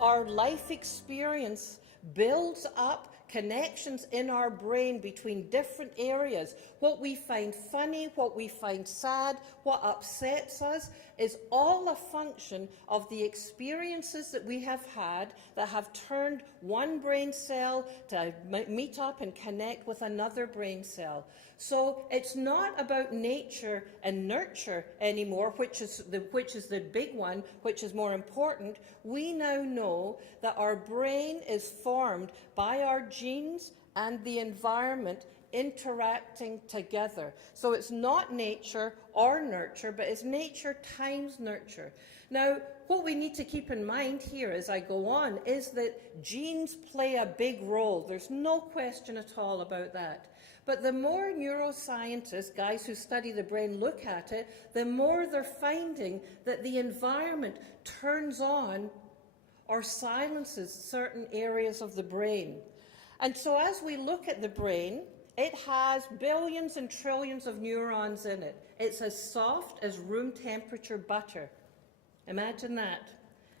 Our life experience builds up connections in our brain between different areas. What we find funny, what we find sad, what upsets us is all a function of the experiences that we have had that have turned one brain cell to meet up and connect with another brain cell. So it's not about nature and nurture anymore, which is the big one, which is more important. We now know that our brain is formed by our genes and the environment interacting together. So it's not nature or nurture, but it's nature times nurture. Now, what we need to keep in mind here as I go on is that genes play a big role. There's no question at all about that. But the more neuroscientists, guys who study the brain, look at it, the more they're finding that the environment turns on or silences certain areas of the brain. And so as we look at the brain, it has billions and trillions of neurons in it. It's as soft as room temperature butter. Imagine that.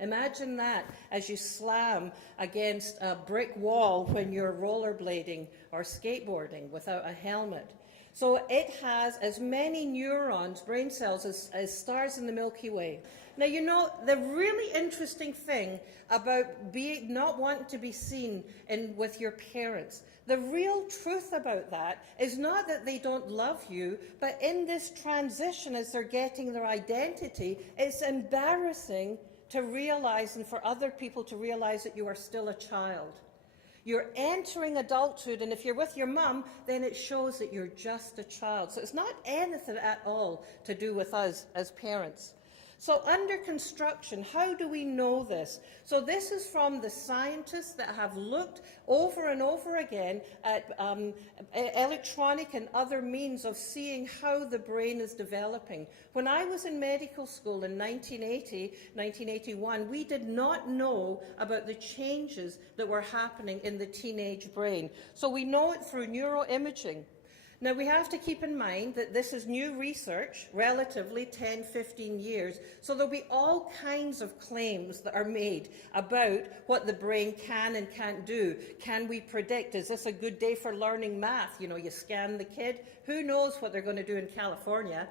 Imagine that as you slam against a brick wall when you're rollerblading or skateboarding without a helmet. So it has as many neurons, brain cells, as stars in the Milky Way. Now, you know, the really interesting thing about not wanting to be seen with your parents, the real truth about that is not that they don't love you, but in this transition as they're getting their identity, it's embarrassing to realize and for other people to realize that you are still a child. You're entering adulthood, and if you're with your mum, then it shows that you're just a child. So it's not anything at all to do with us as parents. So under construction, how do we know this? So this is from the scientists that have looked over and over again at electronic and other means of seeing how the brain is developing. When I was in medical school in 1980, 1981, we did not know about the changes that were happening in the teenage brain. So we know it through neuroimaging. Now, we have to keep in mind that this is new research, relatively 10, 15 years, so there'll be all kinds of claims that are made about what the brain can and can't do. Can we predict? Is this a good day for learning math? You know, you scan the kid. Who knows what they're going to do in California?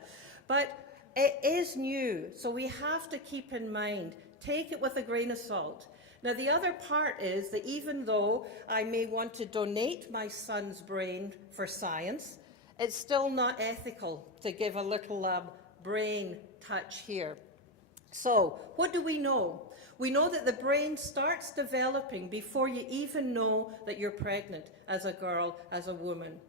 But it is new, so we have to keep in mind, take it with a grain of salt. Now, the other part is that even though I may want to donate my son's brain for science, it's still not ethical to give a little brain touch here. So, what do we know? We know that the brain starts developing before you even know that you're pregnant as a girl, as a woman.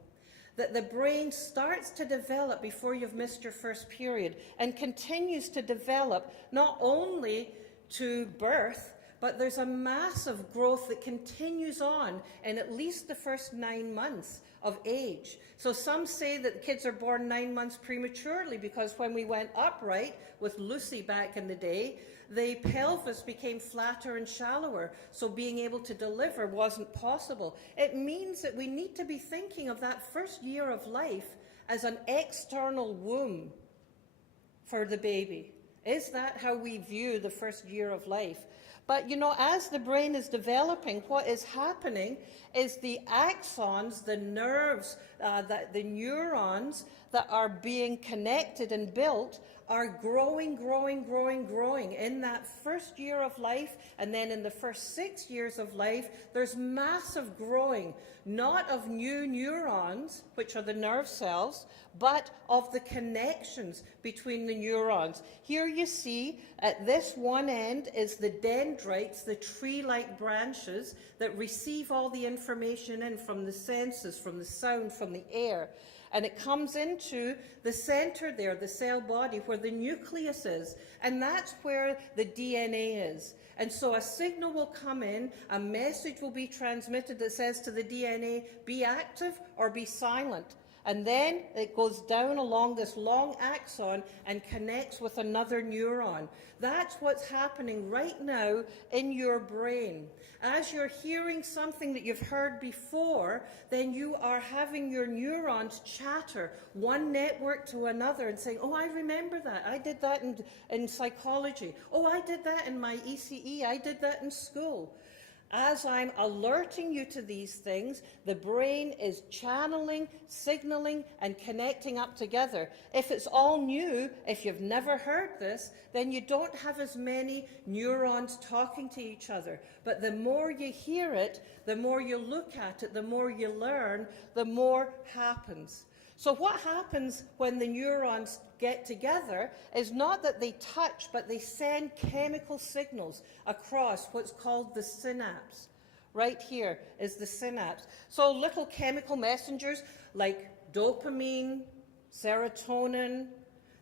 That the brain starts to develop before you've missed your first period and continues to develop not only to birth, but there's a massive growth that continues on in at least the first 9 months of age. So some say that kids are born 9 months prematurely because when we went upright with Lucy back in the day, the pelvis became flatter and shallower, so being able to deliver wasn't possible. It means that we need to be thinking of that first year of life as an external womb for the baby. Is that how we view the first year of life? But, you know, as the brain is developing, what is happening is the axons, the nerves, the neurons that are being connected and built are growing in that first year of life, and then in the first 6 years of life, there's massive growing, not of new neurons, which are the nerve cells, but of the connections between the neurons. Here you see at this one end is the dendrites, the tree-like branches that receive all the information in from the senses, from the sound, from the air. And it comes into the center there, the cell body, where the nucleus is. And that's where the DNA is. And so a signal will come in, a message will be transmitted that says to the DNA, be active or be silent. And then it goes down along this long axon and connects with another neuron. That's what's happening right now in your brain. As you're hearing something that you've heard before, then you are having your neurons chatter one network to another and saying, oh, I remember that. I did that in psychology. Oh, I did that in my ECE. I did that in school. As I'm alerting you to these things, the brain is channeling, signaling, and connecting up together. If it's all new, if you've never heard this, then you don't have as many neurons talking to each other. But the more you hear it, the more you look at it, the more you learn, the more happens. So what happens when the neurons get together is not that they touch, but they send chemical signals across what's called the synapse. Right here is the synapse. So little chemical messengers like dopamine, serotonin,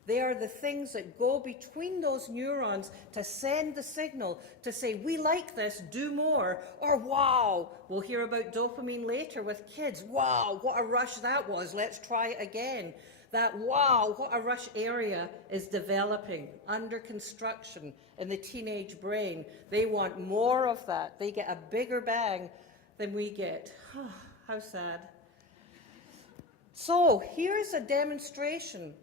they are the things that go between those neurons to send the signal to say, we like this, do more, or wow. We'll hear about dopamine later with kids. Wow, what a rush that was, let's try it again. That wow, what a rush area is developing, under construction in the teenage brain. They want more of that. They get a bigger bang than we get. How sad. So here's a demonstration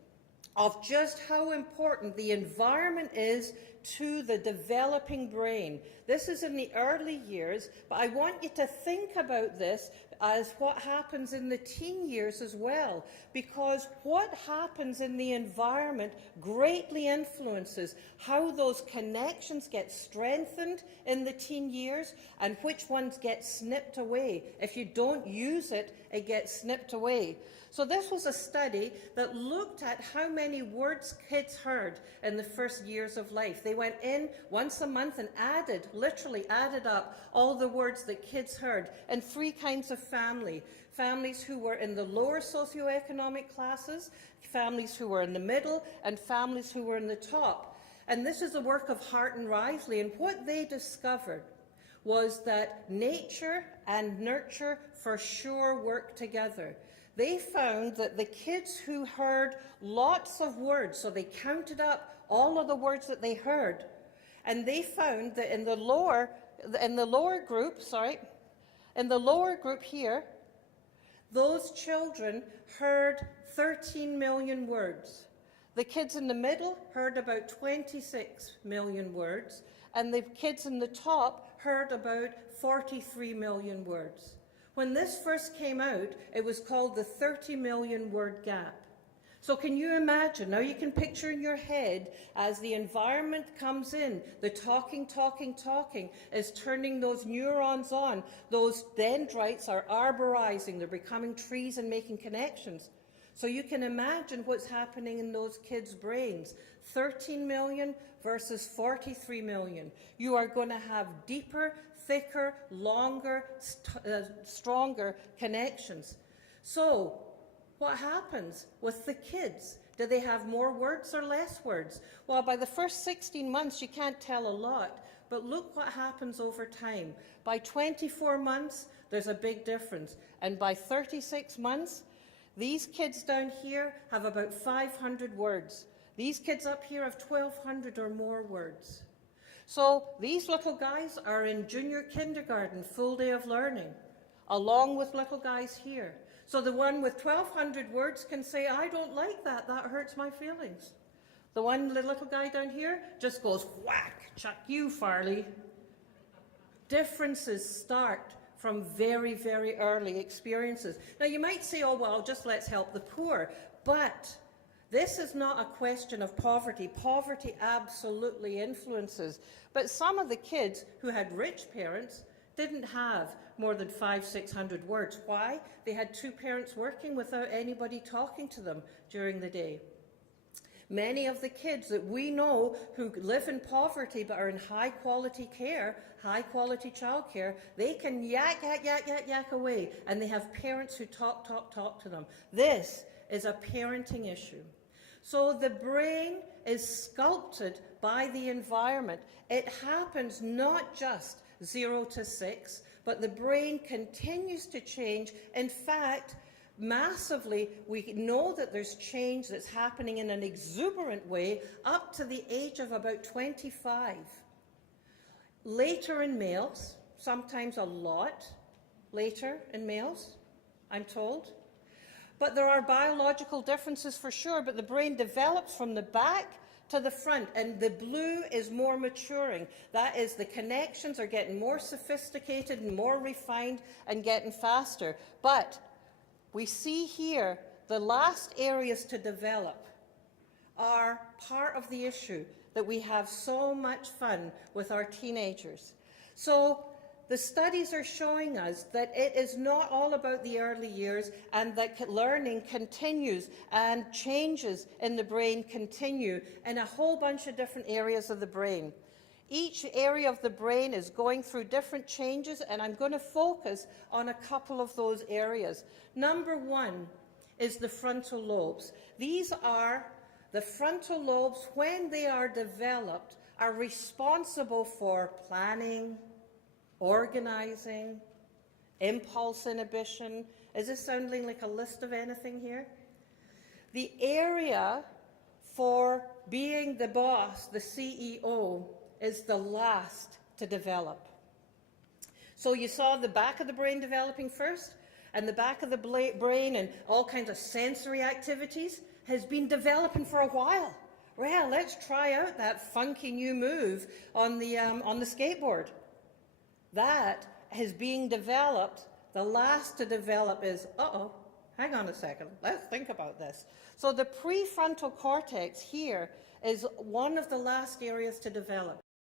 of just how important the environment is to the developing brain. This is in the early years, but I want you to think about this as what happens in the teen years as well, because what happens in the environment greatly influences how those connections get strengthened in the teen years and which ones get snipped away. If you don't use it, it gets snipped away. So this was a study that looked at how many words kids heard in the first years of life. They went in once a month and literally added up all the words that kids heard in three kinds of family. Families who were in the lower socioeconomic classes, families who were in the middle, and families who were in the top. And this is the work of Hart and Risley, and what they discovered was that nature and nurture for sure work together. They found that the kids who heard lots of words, so they counted up all of the words that they heard, and they found that in the lower group here, those children heard 13 million words. The kids in the middle heard about 26 million words, and the kids in the top heard about 43 million words. When this first came out, it was called the 30 million word gap. So can you imagine, now you can picture in your head as the environment comes in, the talking is turning those neurons on. Those dendrites are arborizing, they're becoming trees and making connections. So you can imagine what's happening in those kids' brains. 13 million versus 43 million. You are going to have deeper, thicker, longer, stronger connections. So what happens with the kids? Do they have more words or less words? Well, by the first 16 months, you can't tell a lot, but look what happens over time. By 24 months, there's a big difference. And by 36 months, these kids down here have about 500 words. These kids up here have 1,200 or more words. So these little guys are in junior kindergarten, full day of learning, along with little guys here. So the one with 1,200 words can say, I don't like that, that hurts my feelings. The little guy down here just goes, whack, chuck you, Farley. Differences start from very, very early experiences. Now you might say, oh well, just let's help the poor, but this is not a question of poverty. Poverty absolutely influences. But some of the kids who had rich parents didn't have more than 500-600 words. Why? They had two parents working without anybody talking to them during the day. Many of the kids that we know who live in poverty but are in high-quality care, high-quality childcare, they can yak away, and they have parents who talk to them. This is a parenting issue. So the brain is sculpted by the environment. It happens not just 0 to 6, but the brain continues to change. In fact, massively. We know that there's change that's happening in an exuberant way up to the age of about 25. Later in males, sometimes a lot later in males, I'm told. But there are biological differences for sure, but the brain develops from the back to the front, and the blue is more maturing. That is, the connections are getting more sophisticated and more refined and getting faster. But we see here the last areas to develop are part of the issue, that we have so much fun with our teenagers. So the studies are showing us that it is not all about the early years, and that learning continues and changes in the brain continue in a whole bunch of different areas of the brain. Each area of the brain is going through different changes, and I'm going to focus on a couple of those areas. Number one is the frontal lobes. These are the frontal lobes, when they are developed, are responsible for planning, organizing, impulse inhibition. Is this sounding like a list of anything here? The area for being the boss, the CEO, is the last to develop. So you saw the back of the brain developing first, and the back of the brain and all kinds of sensory activities has been developing for a while. Well, let's try out that funky new move on the skateboard. That is being developed. The last to develop is, hang on a second, let's think about this. So the prefrontal cortex here is one of the last areas to develop.